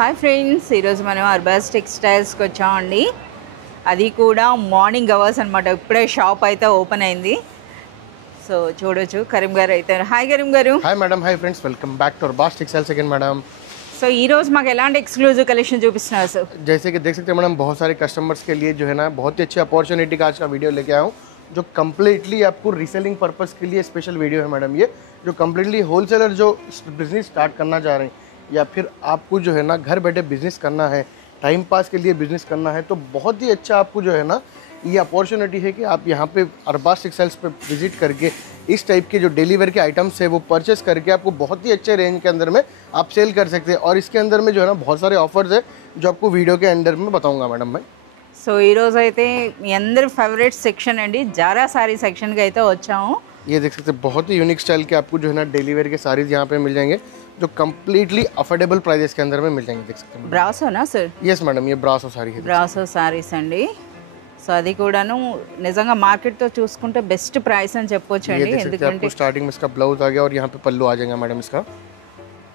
Hi friends, ఈరోజు మనం అర్బాస్ టెక్స్టైల్స్కి వచ్చామండి. అది కూడా మార్నింగ్ అవర్స్ అనమాట. ఇప్పుడే షాప్ అయితే ఓపెన్ అయింది. సో చూడొచ్చు కరీం గారు అయితే. హాయ్ కరీం గారు. Hi madam. Hi friends, welcome back to Arbas textiles again madam. So ఈ రోజు మాకు ఎలాంటి ఎక్స్క్లూజివ్ కలెక్షన్ చూపిస్తున్నారు సార్? जैसे कि देख सकते हैं मैडम, बहुत सारे कस्टमर्स के लिए जो है ना बहुत ही अच्छी अपॉर्चुनिटी का आज का वीडियो लेके आया हूँ, जो कम्प्लीटली आपको रीसेलिंग पर्पस के लिए स्पेशल वीडियो है मैडम. ये जो कम्प्लीटली होलसेलर जो बिजनेस स्टार्ट करना चाह रहे हैं या फिर आपको जो है ना घर बैठे बिजनेस करना है, टाइम पास के लिए बिजनेस करना है, तो बहुत ही अच्छा आपको जो है ना ये अपॉर्चुनिटी है कि आप यहाँ पे अरबास टेक्सटाइल्स पे विजिट करके इस टाइप के जो डेली वेयर के आइटम्स है वो परचेस करके आपको बहुत ही अच्छे रेंज के अंदर में आप सेल कर सकते हैं. और इसके अंदर में जो है ना बहुत सारे ऑफर्स है जो आपको वीडियो के अंदर में बताऊंगा मैडम मैं. సో ఈరోజు అయితే మీ అందరి ఫేవరెట్ సెక్షన్ అండి, జారా సారీ సెక్షన్కి అయితే వచ్చాము. ये देख सकते हैं बहुत ही यूनिक स्टाइल के आपको जो है ना डेली वेयर के साड़ीज यहाँ पे मिल जाएंगे जो कम्प्लीटली अफोर्डेबल प्राइजेस के अंदर में मिल जाएंगे. देख सकते हैं బ్రాసోనా సార్? यस मैडम, ये ब्रासो साड़ी है. బ్రాసో సారీస్ అండి. సో అది కూడాను నిజంగా మార్కెట్తో చూసుకుంటే బెస్ట్ ప్రైస్ అని చెప్పొచ్చు ये అండి. देख सकते हैं ఎందుకంటే आपको स्टार्टिंग में इसका ब्लाउज आ गया और यहाँ पे पल्लू आ जाएगा मैडम इसका.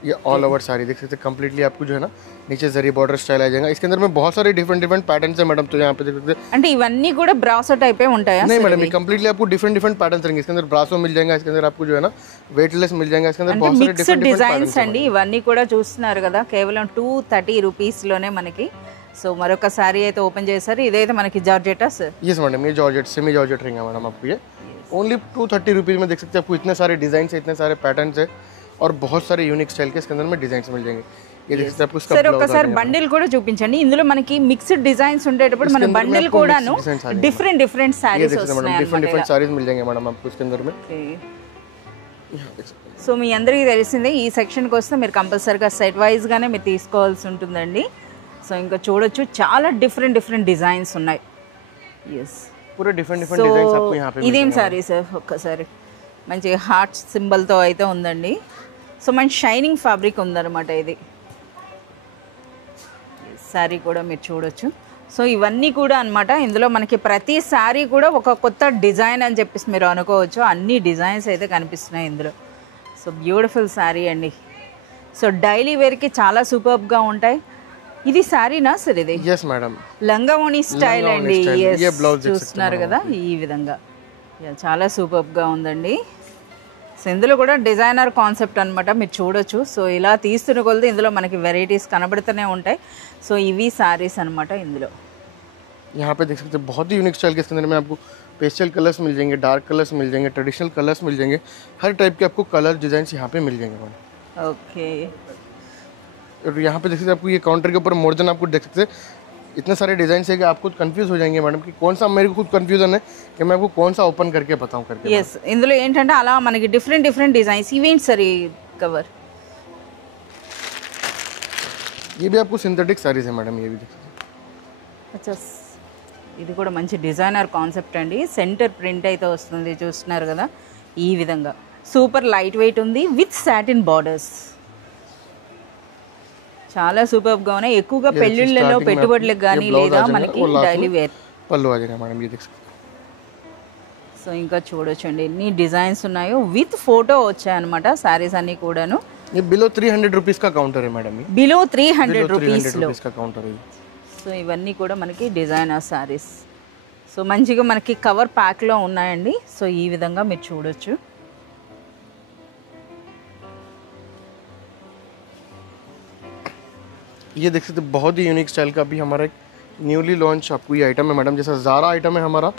ये ऑल ओवर साड़ी देख सकते हैं कम्प्लीटली आपको जो है ना नीचे जरी बॉर्डर स्टाइल आ जाएगा. इसके अंदर में बहुत सारे डिफरेंट पैटर्न्स है मैडम. तो यहाँ पे देख सकते हैं అంటే ఇవన్నీ కూడా బ్రాసో టైపే ఉంటాయా? नहीं मैडम, ये कम्प्लीटली आपको डिफरेंट पैटर्न्स रहेंगे. इसके अंदर ब्रासो मिल जाएगा, इसके अंदर आपको जो है ना वेटलेस मिल जाएगा. इसके अंदर बहुत सारे మిక్స్డ్ డిజైన్స్ అండి. ఇవన్నీ కూడా చూస్తున్నారు కదా, కేవలం 230 రూపీస్లోనే మనకి. సో మరొక సారీ అయితే ఓపెన్ చేశారు. ఇదైతే మనకి జార్జెటా సార్? यस मैडम, ये जॉर्जेट सेमी जॉर्जेट रहेंगे मैडम आपको. ये ओनली 230 रुपीज़ में देख सकते हैं. आपको इतने सारे डिजाइन है, इतने सारे पैटर्न्स है और बहुत सारे यूनिक स्टाइल के इसके अंदर में डिजाइन मिल जाएंगे. ये देख सकते हैं आपको इसका సార్ ब्लाउज आ ఒకసారి जाएगा. బండిల్ కూడా చూపించండి. ఇందులో మనకి మిక్స్డ్ డిజైన్స్ ఉండేటప్పుడు మన अंदर में బండిల్ आपको కూడాను mixed designs आ जाएंगे. డిఫరెంట్ డిఫరెంట్ ये సారీస్ देख सकते हैं వస్తున్నాయి मैडम डिफरेंट साड़ीज मिल जाएंगे मैडम आपको इसके अंदर में. यहाँ देख सकते हैं. సో మీ అందరికీ తెలిసిందే, ఈ సెక్షన్కి వస్తే మీరు కంపల్సరీగా సెట్ వైజ్గానే మీరు తీసుకోవాల్సి ఉంటుందండి. సో ఇంకా చూడొచ్చు చాలా డిఫరెంట్ డిజైన్స్ ఉన్నాయి. ఎస్, पूरे डिफरेंट సో डिजाइन आपको यहाँ पे ఇదేం సారీ సార్? ఒక్కసారి మంచి హార్ట్ సింబల్తో అయితే ఉందండి. సో మంచి షైనింగ్ ఫ్యాబ్రిక్ ఉందన్నమాట ఇది. శారీ కూడా మీరు చూడొచ్చు. సో ఇవన్నీ కూడా అన్నమాట. ఇందులో మనకి ప్రతి శారీ కూడా ఒక కొత్త డిజైన్ అని చెప్పేసి మీరు అనుకోవచ్చు. అన్ని డిజైన్స్ అయితే కనిపిస్తున్నాయి ఇందులో. సో బ్యూటిఫుల్ శారీ అండి. సో డైలీ వేర్కి చాలా సూపర్బ్గా ఉంటాయి. ఇది శారీనా సార్? ఇది यस मैडम, లంగావోణి స్టైల్ అండి. style. Yes, ये blouse देख చూస్తున్నారు కదా ఈ విధంగా. చాలా సూపర్గా ఉందండి. సో ఇందులో కూడా డిజైనర్ కాన్సెప్ట్ అనమాట, మీరు చూడొచ్చు. సో ఇలా తీస్తున్న కొలది ఇందులో మనకి వెరైటీస్ కనబడుతూనే ఉంటాయి. సో ఇవి సారీస్ అనమాట ఇందులో. यहाँ पे देख सकते हैं बहुत ही यूनिक स्टाइल के इसके अंदर में आपको पेस्टल कलर्स मिल जाएंगे, डार्क कलर्स मिल जाएंगे, ट्रेडिशनल कलर्स मिल जाएंगे. हर टाइप के आपको कलर डिजाइन यहाँ पे मिल जाएंगे मैडम. ఓకే, और यहाँ पे देख सकते हैं आपको ये काउंटर के ऊपर मोर देन आपको देख सकते हैं इतने सारे डिजाइन है कि आप खुद कंफ्यूज हो जाएंगे मैडम कि कौन सा. मेरे को खुद कंफ्यूजन है कि मैं आपको कौन सा ओपन करके बताऊं करके. ఎస్, ఇందులో ఏంటంటే అలా మనకి డిఫరెంట్ డిజైన్స్. ఇవేంటి సార్ ఈ కవర్? ये भी आपको सिंथेटिक साड़ीज है मैडम. ये भी देख सकते हैं. అచ్చా, ఇది కూడా మంచి డిజైనర్ కాన్సెప్ట్ అండి. సెంటర్ ప్రింట్ అయితే వస్తుంది, చూస్తున్నారు కదా ఈ విధంగా. సూపర్ లైట్ వెయిట్ ఉంది విత్ సాటిన్ బార్డర్స్. చాలా సూపర్గా ఉన్నాయి. ఎక్కువగా పెళ్ళిళ్ళలో పెట్టుబడులకు కానీ లేదా మనకి డైలీ వేర్. पल्लू आ जाएगा मैडम. ये देख सकते हैं. సో ఇంకా చూడొచ్చండి ఎన్ని డిజైన్స్ ఉన్నాయో. విత్ ఫోటో వచ్చాయన్నమాట శారీస్ అన్నీ కూడాను. ये बिलो 300 रुपीज़ का काउंटर है मैडम. ये బిలో 300 రూపీస్లో. रुपीज़ का काउंटर है. సో ఇవన్నీ కూడా మనకి డిజైనర్ శారీస్. సో మంచిగా మనకి కవర్ ప్యాక్లో ఉన్నాయండి. సో ఈ విధంగా మీరు చూడొచ్చు. ये देख सकते हैं बहुत ही यूनिक स्टाइल का भी हमारा एक न्यूली लॉन्च आपको ये आइटम है मैडम. जैसा ज़ारा आइटम है हमारा,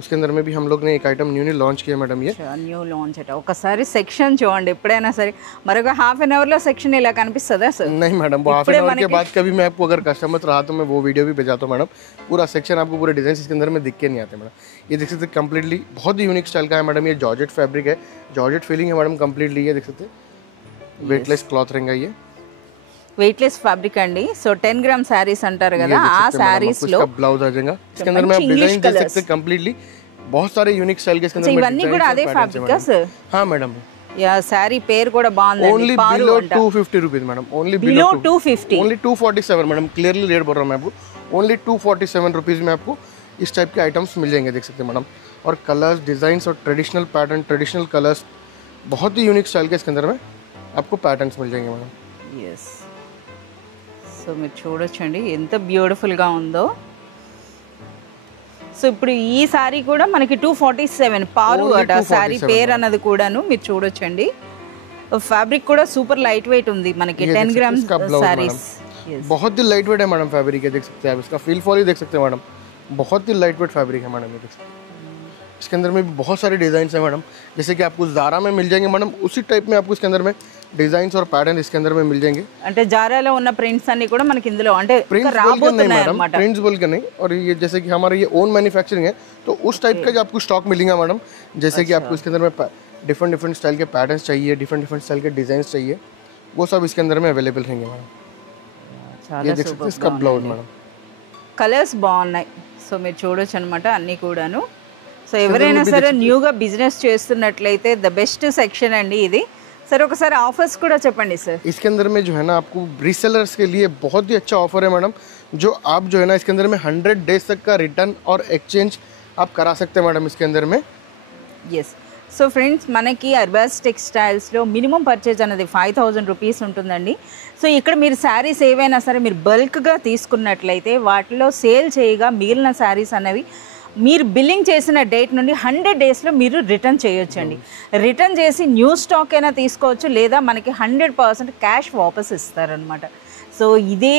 उसके अंदर में भी हम लोग ने एक आइटम न्यूली लॉन्च किया मैडम. ये న్యూ లాంచ్ అట. ఒకసారి సెక్షన్ చూడండి ఎప్పుడైనా సరే. మరొక హాఫ్ అన్ అవర్లో సెక్షన్ ఇలా కనిపిస్తుందా సార్? नहीं मैडम, वो हाफ एन आवर के बाद कभी मैं आपको अगर कस्टमर रहा तो मैं वो वीडियो भी भेजाता हूँ मैडम. पूरा सेक्शन आपको पूरे डिजाइन इसके अंदर में दिख के नहीं आते मैडम. ये देख सकते हैं कम्प्लीटली बहुत ही यूनिक स्टाइल का है मैडम. ये जॉर्जेट फैब्रिक है, जॉर्जेट फीलिंग है मैडम कम्प्लीटली. ये देख सकते हैं वेटलेस क्लॉथ रहेगा ये. వెయిట్లెస్ ఫ్యాబ్రిక్ అండి. సో 10 గ్రామ్ శారీస్ అంటారు కదా, ఆ శారీస్ లో ब्लाउज आ जाएगा. इसके अंदर में आप डिजाइन देख सकते हैं कम्प्लीटली बहुत सारे यूनिक स्टाइल के इसके अंदर में ఇవన్నీ కూడా అదే ఫ్యాబ్రిక్ సార్? हाँ मैडम. యా, శారీ పేరు కూడా బాగుంది. Only below 250 rupees madam. Only below 250. Only 247 madam. Clearly rate बोल रहा हूँ मैं आपको. ओनली 247 रुपीज़ में आपको इस टाइप के आइटम्स मिल जाएंगे. देख सकते हैं मैडम. और कलर्स, डिजाइंस और ट्रेडिशनल पैटर्न, ट्रेडिशनल कलर्स, बहुत ही यूनिक स्टाइल के इसके अंदर में आपको पैटर्न्स मिल जाएंगे मैडम. यस, సో మీరు చూడొచ్చండి ఎంత బ్యూటిఫుల్గా ఉందో. సో ఇప్పుడు ఈ సారీ కూడా మనకి 247 పారు అట సారీ పేరు అన్నది కూడాను మీరు చూడొచ్చండి. ఫ్యాబ్రిక్ కూడా సూపర్ లైట్ వెయిట్ ఉంది మనకి 10 ग्राम साड़ीज. बहुत ही लाइट वेट है मैडम फैब्रिक, है देख सकते हैं आप इसका फील फॉल ही देख सकते हैं मैडम, बहुत ही लाइट वेट फैब्रिक है मैडम ये देख सकते हैं. इसके अंदर में भी बहुत सारे डिजाइन है मैडम, जैसे कि आपको ज़ारा में मिल जाएंगे मैडम, उसी टाइप में आपको इसके अंदर में डिजाइन और पैटर्न इसके अंदर में मिल जाएंगे. అంటే జారాలో ఉన్న ప్రింట్స్ అన్ని కూడా మనకి ఇందులో అంటే రాబోతున్నాయి అన్నమాట. प्रिंट्स बोल के नहीं, और ये जैसे कि हमारा ये ओन मैन्युफैक्चरिंग है तो उस टाइप का जो आपको स्टॉक मिलेगा मैडम. जैसे कि आपको इसके अंदर में डिफरेंट डिफरेंट स्टाइल के पैटर्न्स चाहिए, डिफरेंट डिफरेंट स्टाइल के डिजाइन चाहिए, वो सब इसके अंदर में अवेलेबल रहेंगे मैडम. చాలా ये देख सकते हैं इसका ब्लाउज मैडम. కలర్స్ బాగున్నాయి. సో మీరు చూడొచ్చు అనమాట అన్నీ కూడాను. సో ఎవరైనా సరే న్యూగా బిజినెస్ చేస్తున్నట్లయితే ద బెస్ట్ సెక్షన్ అండి ఇది. सर ఒకసారి ఆఫర్స్ కూడా చెప్పండి सर. इसके अंदर में जो है ना आपको रीसेलर्स के लिए बहुत ही अच्छा ऑफर है मैडम, जो आप जो है ना इसके अंदर में 100 डेज तक का रिटर्न और एक्सचेंज आप करा सकते हैं मैडम इसके अंदर में. ఎస్. సో ఫ్రెండ్స్ మనకి అర్బాస్ టెక్స్టైల్స్లో మినిమం పర్చేజ్ అనేది 5000 రూపీస్ ఉంటుందండి. సో ఇక్కడ మీరు శారీస్ ఏవైనా సరే మీరు బల్క్గా తీసుకున్నట్లయితే వాటిలో సేల్ చేయగా మిగిలిన శారీస్ అనేవి మీరు బిల్లింగ్ చేసిన డేట్ నుండి 100 డేస్లో మీరు రిటర్న్ చేయొచ్చండి. రిటర్న్ చేసి న్యూ స్టాక్ అయినా తీసుకోవచ్చు, లేదా మనకి 100% క్యాష్ వాపస్ ఇస్తారనమాట. సో ఇదే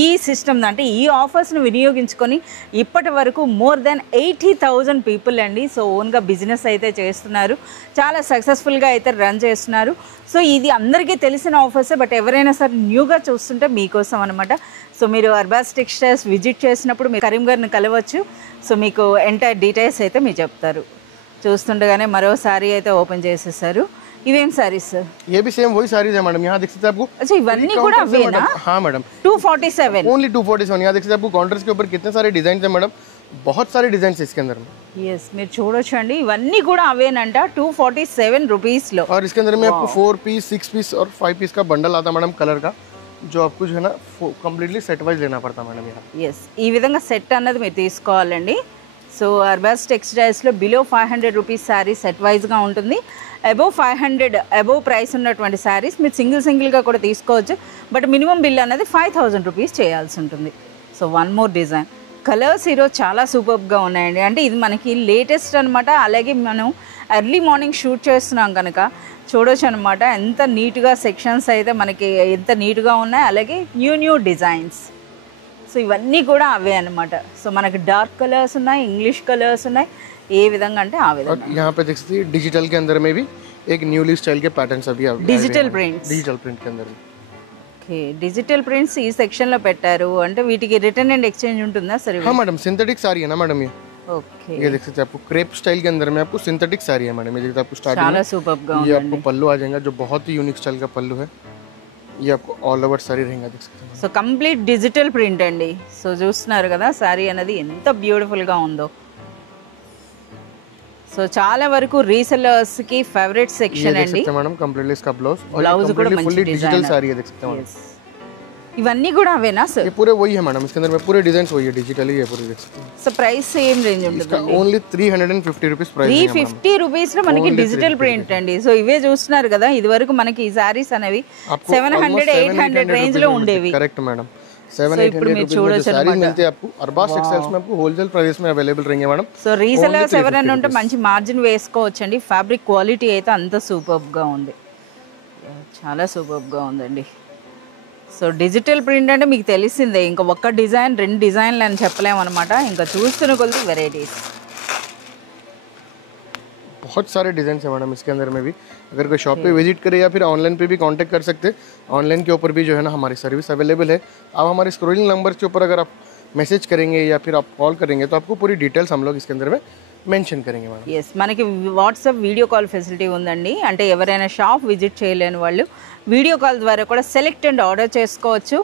ఈ సిస్టమ్ అంటే ఈ ఆఫర్స్ను వినియోగించుకొని ఇప్పటి వరకు మోర్ దెన్ 80,000 పీపుల్ అండి సో ఓన్గా బిజినెస్ అయితే చేస్తున్నారు, చాలా సక్సెస్ఫుల్గా అయితే రన్ చేస్తున్నారు. సో ఇది అందరికీ తెలిసిన ఆఫర్సే, బట్ ఎవరైనా సరే న్యూగా చూస్తుంటే మీకోసం అనమాట. సో మీరు అర్బాస్ టెక్స్టైల్స్ విజిట్ చేసినప్పుడు మీరు కరీంగర్ని కలవచ్చు. సో మీకు ఎంటైర్ డీటెయిల్స్ అయితే మీరు చెప్తారు. చూస్తుండగానే మరో సారీ అయితే ఓపెన్ చేసేసారు. इवेम सारीज सर? ये भी सेम वही सारीज है मैडम, यहाँ देख सकते हैं आपको. अच्छा इवన్నీ కూడా అవేనా? हाँ मैडम 247 ओनली 247. यहाँ देख सकते हैं आपको काउंटर्स के ऊपर कितने सारे डिजाइन है मैडम, बहुत सारे डिजाइन है इसके अंदर में. यस మీరు చూడొచ్చండి ఇవన్నీ కూడా అవేనంట 247 రూపీస్ లో. और इसके अंदर में आपको 4 पीस 6 पीस और 5 पीस का बंडल आता है मैडम कलर का, जो आपको जो है ना कंप्लीटली सेट वाइज लेना पड़ता है मैडम यहाँ. यस ఈ విధంగా సెట్ అన్నది మీరు తీసుకోవాలండి. సో అర్బాస్ టెక్స్టైల్స్లో బిలో 500 రూపీస్ శారీ సెట్ వైజ్గా ఉంటుంది. అబోవ్ 500 అబోవ్ ప్రైస్ ఉన్నటువంటి శారీస్ మీరు సింగిల్గా కూడా తీసుకోవచ్చు, బట్ మినిమం బిల్ అనేది 5000 రూపీస్ చేయాల్సి ఉంటుంది. So one more design colours ఈరోజు చాలా సూపర్గా ఉన్నాయండి. అంటే ఇది మనకి లేటెస్ట్ అనమాట. అలాగే మనం ఎర్లీ మార్నింగ్ షూట్ చేస్తున్నాం కనుక చూడొచ్చు అనమాట ఎంత నీట్గా సెక్షన్స్ అయితే మనకి ఎంత నీట్గా ఉన్నాయి, అలాగే న్యూ డిజైన్స్. సో ఇవన్నీ కూడా అవే అనమాట. సో మనకి డార్క్ కలర్స్ ఉన్నాయి, ఇంగ్లీష్ కలర్స్ ఉన్నాయి, ఏ విధంగా అంటే ఆ విధంగా. यहाँ पे देख सकते हैं डिजिटल के अंदर में भी एक न्यूली स्टाइल के पैटर्न्स अभी డిజిటల్ ప్రింట్స్. डिजिटल प्रिंट के अंदर भी ఓకే డిజిటల్ ప్రింట్స్ ఈ సెక్షన్లో పెట్టారు. అంటే వీటికి రిటర్న్ అండ్ ఎక్స్చేంజ్ ఉంటుందా సరే? हाँ मैडम सिंथेटिक साड़ी है ना मैडम ये. ఓకే ये देख सकते हैं आपको क्रेप स्टाइल के अंदर में आपको सिंथेटिक साड़ी है मैडम. ये देखते आपको स्टार्टिंग చాలా సూపర్గా ये ఉంది. आपको पल्लू आ जाएगा जो बहुत ही यूनिक स्टाइल का पल्लू है. ये आपको ऑल ओवर साड़ी रहेगा देख सकते हैं. సో కంప్లీట్ డిజిటల్ ప్రింట్ అండి. సో చూస్తున్నారు కదా సారీ అనేది ఎంత బ్యూటిఫుల్గా ఉందో. సో చాలా వరకు రీసెలర్స్ కి ఫేవరెట్ సెక్షన్ అండి. मैडम कंप्लीटली इसका ब्लाउज ब्लाउज కూడా మంచి फुल्ली डिजिटल డిజైన్. साड़ी है देख सकते हैं मैडम. ఇవన్నీ కూడా అవేనా సార్? ये पूरे वही है मैडम, इसके अंदर में पूरे डिजाइन वही है डिजिटली है पूरे देख सकते हैं. సో ప్రైస్ సేమ్ రేంజ్ इसका ఉంటుంది. ओनली 350 रुपीस प्राइस है मैडम. 350 రూపీస్ లో మనకి డిజిటల్ ప్రింట్ అండి. సో ఇవే చూస్తున్నారు కదా, ఇది వరకు మనకి ఈ సారీస్ అనేవి 700-800 రేంజ్ లో ఉండేవి. करेक्ट मैडम 700-800 रुपीस में सारी मिलती है आपको. अरबास टेक्सटाइल्स में आपको होलसेल प्राइस में अवेलेबल रहेंगे मैडम. సో రీసెలర్స్ ఎవరైనా ఉంటే మంచి మార్జిన్ వేసుకోవచ్చండి. ఫ్యాబ్రిక్ క్వాలిటీ అయితే అంత సూపర్గా ఉంది, చాలా సూపర్గా ఉందండి. సో డిజిటల్ ప్రింట్ అంటే మీకు తెలిసిందే, ఇంకా ఒక్క డిజైన్ 2 డిజైన్లు అని చెప్పలేమన్నమాట. ఇంకా చూస్తున్న కొద్ది వెరైటీస్ बहुत सारे डिजाइन है मैडम इसके अंदर में भी. अगर कोई शॉप पे विजिट करे या फिर ऑनलाइन पे भी कांटेक्ट कर सकते हैं. ऑनलाइन के ऊपर भी जो है ना हमारी सर्विस अवेलेबल है. आप हमारे स्क्रोलिंग नंबर के ऊपर अगर आप मैसेज करेंगे या फिर आप कॉल करेंगे तो आपको पूरी डिटेल्स हम लोग इसके अंदर में మెన్షన్ करेंगे मैडम. ఎస్ మనకి వాట్సాప్ వీడియో కాల్ ఫెసిలిటీ ఉందండి. అంటే ఎవరైనా షాప్ విజిట్ చేయలేని వాళ్ళు వీడియో కాల్ ద్వారా కూడా సెలెక్ట్ అండ్ ఆర్డర్ చేసుకోవచ్చు.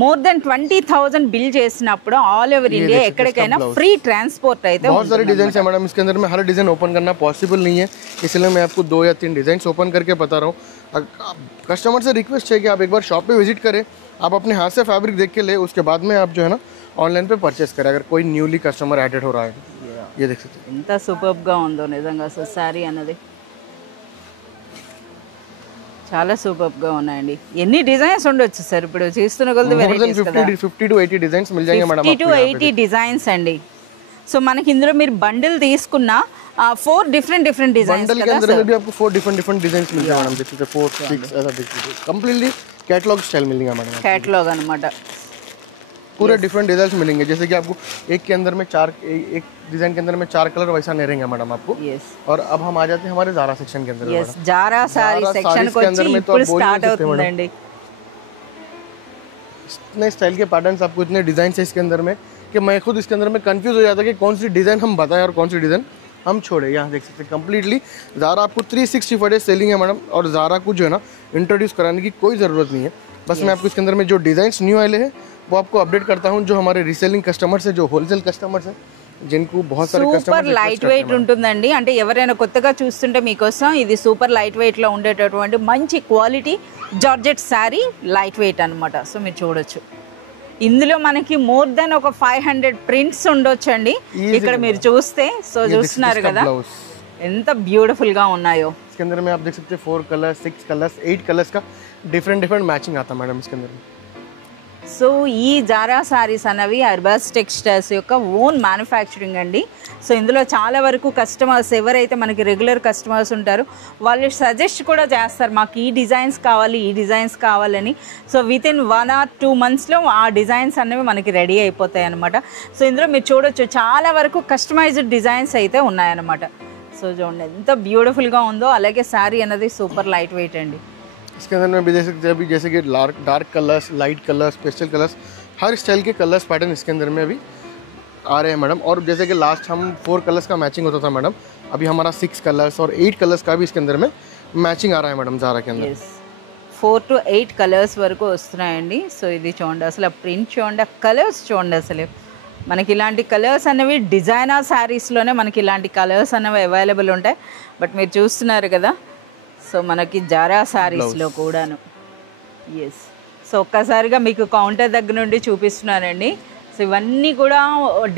మోర్ దెన్ 20,000 బిల్ చేసినప్పుడు ఆల్ ఓవర్ ఇండియా ఎక్కడికైనా ఫ్రీ ట్రాన్స్పోర్ట్ అయితే. बहुत सारे डिजाइन है मैडम इसके अंदर में, हर डिजाइन ओपन करना पॉसिबल नहीं है, इसलिए मैं आपको 2 या 3 डिजाइन ओपन करके बता रहा हूँ. कस्टमर से रिक्वेस्ट है कि आप एक बार शॉप पे विजिट करें, आप अपने हाथ से फैब्रिक देख के ले, उसके बाद में आप जो है ना ऑनलाइन पे परचेस करें अगर कोई न्यूली कस्टमर एडेड हो रहा है. ये देख सकते हैं ఎంత సూపర్గా ఉందో నిజంగా అసలు శారీ అన్నది. చాలా సూపర్గా ఉన్నాయండి. ఎన్ని డిజైన్స్ ఉండొచ్చు సార్ ఇప్పుడు చూస్తున్న కొద్ది More than 50 to 80 designs mill जाएंगे మేడం 50 to 80 డిజైన్స్ అండి. సో మనకి ఇందులో మీరు బండిల్ తీసుకున్న 4 డిఫరెంట్ డిజైన్స్ बंडल के अंदर में भी आपको 4 डिफरेंट डिजाइंस मिल जाएगा मैडम. देखिए 4 6 ऐसा देखिए कंप्लीटली कैटलॉग स्टाइल मिलेगा मैडम. कैटलॉग अनమాట. पूरे डिफरेंट डिजाइन्स मिलेंगे. जैसे कि आपको एक के अंदर में 4 एक डिजाइन के अंदर में 4 कलर वैसा नहीं रहेंगे मैडम आपको. और अब हम आ जाते हैं हमारे जारा सेक्शन के अंदर. यस जारा सारी सेक्शन को వచ్చి ఇప్పుడు స్టార్ట్ అవుతుందండి. इतने स्टाइल के पैटर्न्स आपको इतने डिजाइन है इसके अंदर में कि मैं खुद इसके अंदर में कंफ्यूज हो जाता कि कौन सी डिजाइन हम बताएं और कौन सी डिजाइन हम छोड़े. यहाँ देख सकते हैं कंप्लीटली ज़ारा आपको 365 डेज सेलिंग है मैडम. और ज़ारा को जो है ना इंट्रोड्यूस कराने की कोई ज़रूरत नहीं है. बस मैं आपको इसके अंदर में जो डिज़ाइंस न्यू आए हैं वो आपको अपडेट करता हूँ. जो हमारे रीसेलिंग कस्टमर्स है, जो होलसेल कस्टमर्स है, जिनको बहुत सारे సూపర్ లైట్ వెయిట్ ఉంటుందండి. అంటే ఎవరైనా కొత్తగా చూస్తుంటే మీకోసం ఇది సూపర్ లైట్ వెయిట్ లో ఉండేటటువంటి మంచి quality georgette sari light weight అన్నమాట. సో మీరు చూడొచ్చు ఇందులో మనకి మోర్ దెన్ ఒక 500 ప్రింట్స్ ఉండొచ్చు అండి. ఇక్కడ మీరు చూస్తే సో చూస్తున్నారు కదా ఎంత బ్యూటిఫుల్ గా ఉన్నాయో. इसके अंदर में आप देख सकते हैं 4 कलर्स 6 कलर्स 8 कलर्स का डिफरेंट मैचिंग आता है मैडम इसके अंदर. సో ఈ జారా సారీస్ అనేవి అర్బాస్ టెక్స్టైల్స్ యొక్క ఓన్ మ్యానుఫ్యాక్చరింగ్ అండి. సో ఇందులో చాలా వరకు కస్టమర్స్ ఎవరైతే మనకి రెగ్యులర్ కస్టమర్స్ ఉంటారో వాళ్ళు సజెస్ట్ కూడా చేస్తారు మాకు ఈ డిజైన్స్ కావాలి ఈ డిజైన్స్ కావాలని. సో విత్ ఇన్ 1 or 2 monthsలో ఆ డిజైన్స్ అనేవి మనకి రెడీ అయిపోతాయి అన్నమాట. సో ఇందులో మీరు చూడొచ్చు చాలా వరకు కస్టమైజ్డ్ డిజైన్స్ అయితే ఉన్నాయన్నమాట. సో చూడండి ఎంత బ్యూటిఫుల్గా ఉందో. అలాగే శారీ అనేది సూపర్ లైట్ వెయిట్ అండి. इसके अंदर में भी देख सकते हैं अभी जैसे कि dark colours, light colours, pastel colours, हर स्टाइल के कलर्स पैटर्न इसके अंदर में अभी आ रहे हैं मैडम. और जैसे कि लास्ट हम 4 कलर्स का मैचिंग होता था मैडम, अभी हमारा 6 कलर्स और 8 कलर्स का भी इसके अंदर में मैचिंग आ रहा है मैडम ज़ारा के अंदर. 4 to 8 కలర్స్ వరకు వస్తున్నాయండి. సో ఇది చూడండి అసలు ప్రింట్ చూడండి, కలర్స్ చూడండి. అసలు మనకి ఇలాంటి కలర్స్ అనేవి డిజైనర్ శారీస్లోనే మనకి ఇలాంటి కలర్స్ అనేవి అవైలబుల్ ఉంటాయి. బట్ మీరు చూస్తున్నారు కదా సో మనకి జారా శారీస్లో కూడాను. ఎస్ సో ఒక్కసారిగా మీకు కౌంటర్ దగ్గర నుండి చూపిస్తున్నానండి. సో ఇవన్నీ కూడా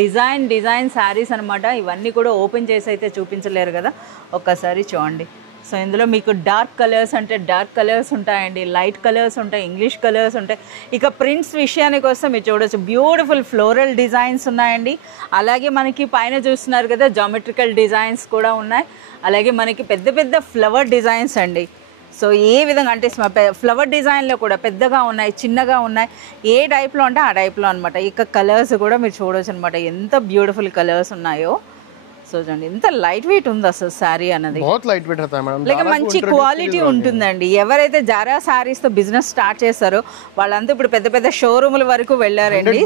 డిజైన్ శారీస్ అనమాట. ఇవన్నీ కూడా ఓపెన్ చేసి అయితే చూపించలేరు కదా, ఒక్కసారి చూడండి. సో ఇందులో మీకు డార్క్ కలర్స్ అంటే డార్క్ కలర్స్ ఉంటాయండి, లైట్ కలర్స్ ఉంటాయి, ఇంగ్లీష్ కలర్స్ ఉంటాయి. ఇక ప్రింట్స్ విషయానికి వస్తే మీరు చూడొచ్చు బ్యూటిఫుల్ ఫ్లోరల్ డిజైన్స్ ఉన్నాయండి. అలాగే మనకి పైన చూస్తున్నారు కదా జామెట్రికల్ డిజైన్స్ కూడా ఉన్నాయి. అలాగే మనకి పెద్ద ఫ్లవర్ డిజైన్స్ అండి. సో ఏ విధంగా అంటే ఫ్లవర్ డిజైన్లో కూడా పెద్దగా ఉన్నాయి, చిన్నగా ఉన్నాయి, ఏ టైప్లో అంటే ఆ టైప్లో అనమాట. ఇక కలర్స్ కూడా మీరు చూడొచ్చు అనమాట ఎంత బ్యూటిఫుల్ కలర్స్ ఉన్నాయో. సో చూడండి ఎంత లైట్ వెయిట్ ఉంది అసలు శారీ అనేది. లైక్ మంచి క్వాలిటీ ఉంటుందండి. ఎవరైతే జారా సారీస్ తో బిజినెస్ స్టార్ట్ చేస్తారో వాళ్ళంతా ఇప్పుడు పెద్ద షోరూముల వరకు వెళ్ళారండి.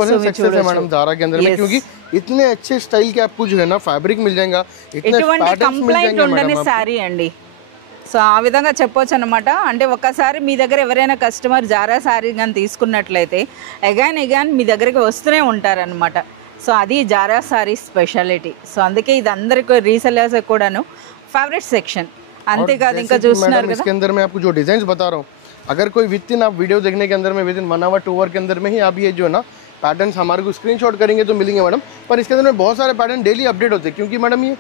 ఎటువంటి కంప్లైంట్ ఉండని శారీ అండి. సో ఆ విధంగా చెప్పొచ్చు అనమాట. అంటే ఒక్కసారి మీ దగ్గర ఎవరైనా కస్టమర్ జారా శారీ కానీ తీసుకున్నట్లయితే అగైన్ మీ దగ్గరికి వస్తూనే ఉంటారనమాట. సో అది జారా సారీ స్పెషాలిటీ. సో అందుకే ఇది అందరికీ రీసెలర్స్ కూడాను फेवरेट सेक्शन. अंतेकाद इंका చూస్తున్నారు కదా. इसके अंदर मैं आपको जो डिजाइन्स बता रहा हूँ, अगर कोई विद इन आप वीडियो देखने के अंदर में विद इन 1 hour 2 hour के अंदर में ही आप ये जो है ना पैटर्न्स हमारे को स्क्रीनशॉट करेंगे तो मिलेंगे मैडम. पर इसके अंदर में बहुत सारे पैटर्न डेली अपडेट होते हैं क्योंकि मैडम ये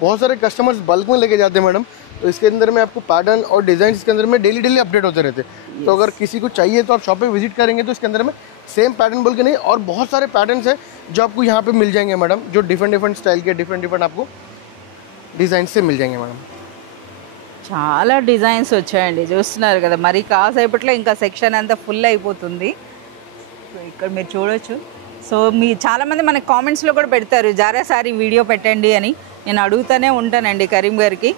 बहुत सारे कस्टमर्स बल्क में लेके जाते हैं मैडम. तो इसके अंदर में आपको पैटर्न और डिजाइन इसके अंदर में डेली अपडेट होते रहते हैं. तो अगर किसी को चाहिए तो आप शॉप पे विजिट करेंगे तो इसके अंदर में सेम पैटर्न बोल के नहीं और बहुत सारे पैटर्न्स हैं जो आपको यहाँ पे मिल जाएंगे मैडम, जो डिफरेंट स्टाइल के डिफरेंट आपको डिजाइन से मिल जाएंगे मैडम. చాలా డిజైన్స్ వచ్చాయండి చూస్తున్నారు కదా. మరి కాసేపట్లో ఇంకా సెక్షన్ అంతా ఫుల్ అయిపోతుంది. ఇక్కడ మీరు చూడొచ్చు. సో మీ చాలామంది మనకి కామెంట్స్లో కూడా పెడతారు జారా సారీ వీడియో పెట్టండి అని. నేను అడుగుతూనే ఉంటానండి కరీం గారికి.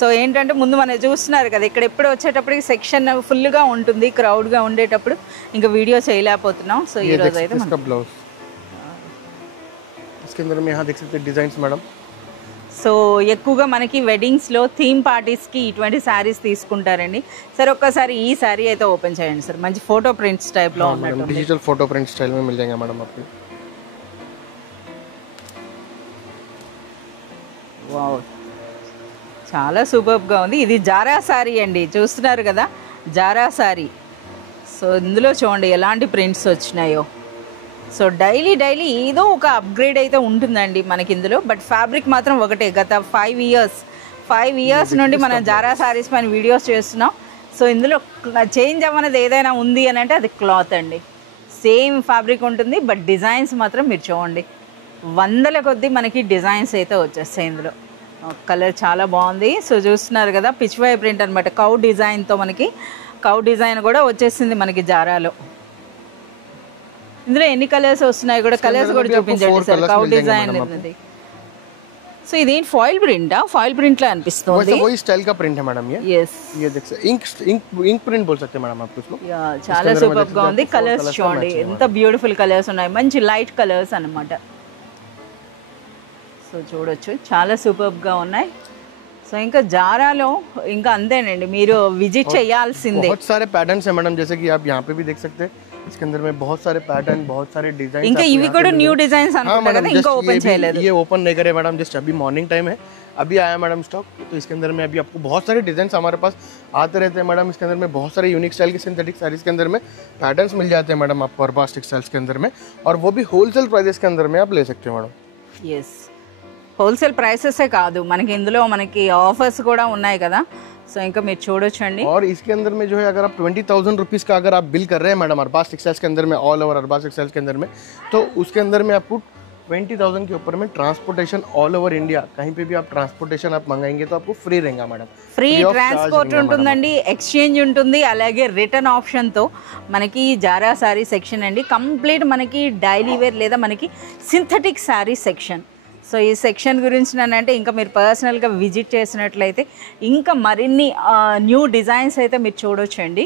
సో ఏంటంటే ముందు మనం చూస్తున్నారు కదా ఇక్కడ ఎప్పుడు వచ్చేటప్పటికి సెక్షన్ ఫుల్గా ఉంటుంది, క్రౌడ్గా ఉండేటప్పుడు ఇంకా వీడియో చేయలేకపోతున్నాం. సో ఈరోజు అయితే సో ఎక్కువగా మనకి వెడ్డింగ్స్లో థీమ్ పార్టీస్కి ఇటువంటి శారీస్ తీసుకుంటారండి. సరే ఒక్కసారి ఈ శారీ అయితే ఓపెన్ చేయండి సార్. మంచి ఫోటో ప్రింట్స్ టైప్లో ఉన్నట్టు डिजिटल फोटो प्रिंट स्टाइल में मिल जाएंगे मैडम आपको. వావ్ చాలా సూపర్గా ఉంది. ఇది జారా శారీ అండి చూస్తున్నారు కదా, జారా శారీ. సో ఇందులో చూడండి ఎలాంటి ప్రింట్స్ వచ్చినాయో. సో డైలీ ఏదో ఒక అప్గ్రేడ్ అయితే ఉంటుందండి మనకి ఇందులో. బట్ ఫ్యాబ్రిక్ మాత్రం ఒకటే. గత 5 ఇయర్స్ నుండి మనం జారా శారీస్ పైన వీడియోస్ చేస్తున్నాం. సో ఇందులో చేంజ్ అవ్వనది ఏదైనా ఉంది అని అంటే అది క్లాత్ అండి. సేమ్ ఫ్యాబ్రిక్ ఉంటుంది, బట్ డిజైన్స్ మాత్రం మీరు చూడండి వందల కొద్దీ మనకి డిజైన్స్ అయితే వచ్చేస్తాయి ఇందులో. కలర్ చాలా బాగుంది. సో చూస్తున్నారు కదా పిచ్వై ప్రింట్ అనమాట, కౌ డిజైన్తో మనకి కౌ డిజైన్ కూడా వచ్చేసింది మనకి జారాలో. ఇందులో ఎన్ని కలర్స్ వస్తున్నాయి కూడా కలర్స్ కూడా చూపించండి సార్. కౌ డిజైన్ ఉంది. సో ఇదేంటి ఫాయిల్ ప్రింటా? ఫాయిల్ ప్రింట్ లా అనిపిస్తుంది. वही स्टाइल का प्रिंट है मैडम ये. yes ये देख सकते इंक प्रिंट बोल सकते हैं मैडम आप उसको. చాలా సూపర్ గా ఉంది. కలర్స్ చూడండి ఎంత బ్యూటిఫుల్ కలర్స్ ఉన్నాయి, మంచి లైట్ కలర్స్ అన్నమాట. సో చూడొచ్చు చాలా సూపర్ గా ఉన్నాయి. సో ఇంకా జారాలో ఇంకా అంతేనండి, మీరు విజిట్ చేయాల్సిందే. बहुत सारे पैटर्न्स है मैडम, जैसे कि आप यहाँ पे भी देख सकते हैं. इसके अंदर में बहुत सारे पैटर्न, बहुत सारे डिजाइन. ఇంకా ఇవి కూడా న్యూ డిజైన్స్ అనుకుంటా కదా, ఇంకా ఓపెన్ చేయలేదు. ये ओपन नहीं करे मैडम, जस्ट अभी मॉर्निंग टाइम है, अभी आया मैडम स्टॉक. तो इसके अंदर में अभी आपको बहुत सारे डिजाइन हमारे पास आते रहते हैं मैडम. इसके अंदर में बहुत सारे यूनिक स्टाइल के सिंथेटिक साड़ीज के अंदर में पैटर्न्स मिल जाते हैं मैडम आपको अरबाज टेक्सटाइल्स के अंदर में, और वो भी होलसेल प्राइसेस के अंदर में आप ले सकते हैं मैडम. ఎస్ హోల్సేల్ ప్రైసెసే కాదు మనకి ఇందులో మనకి ఆఫర్స్ కూడా ఉన్నాయి కదా. సో ఇంకా మీరు చూడొచ్చండి. और इसके अंदर में जो है अगर आप 20,000 रुपीज़ का अगर आप बिल कर रहे हैं मैडम अरबाज टेक्सटाइल्स के अंदर में, ऑल ओवर अरबाज टेक्सटाइल्स के अंदर में, तो उसके अंदर में आपको 20,000 के ऊपर में ट्रांसपोर्टेशन ऑल ओवर इंडिया कहीं पे भी आप ट्रांसपोर्टेशन आप मंगाएंगे तो आपको फ्री रहेगा मैडम. ఫ్రీ ట్రాన్స్పోర్ట్ ఉంటుందండి, ఎక్స్చేంజ్ ఉంటుంది, అలాగే రిటర్న్ ఆప్షన్తో మనకి జారా శారీ సెక్షన్ అండి. కంప్లీట్ మనకి డైలీ వేర్ లేదా మనకి సింథటిక్ శారీ సెక్షన్. సో ఈ సెక్షన్ గురించి అంటే ఇంకా మీరు పర్సనల్గా విజిట్ చేసినట్లయితే ఇంకా మరిన్ని న్యూ డిజైన్స్ అయితే మీరు చూడొచ్చండి.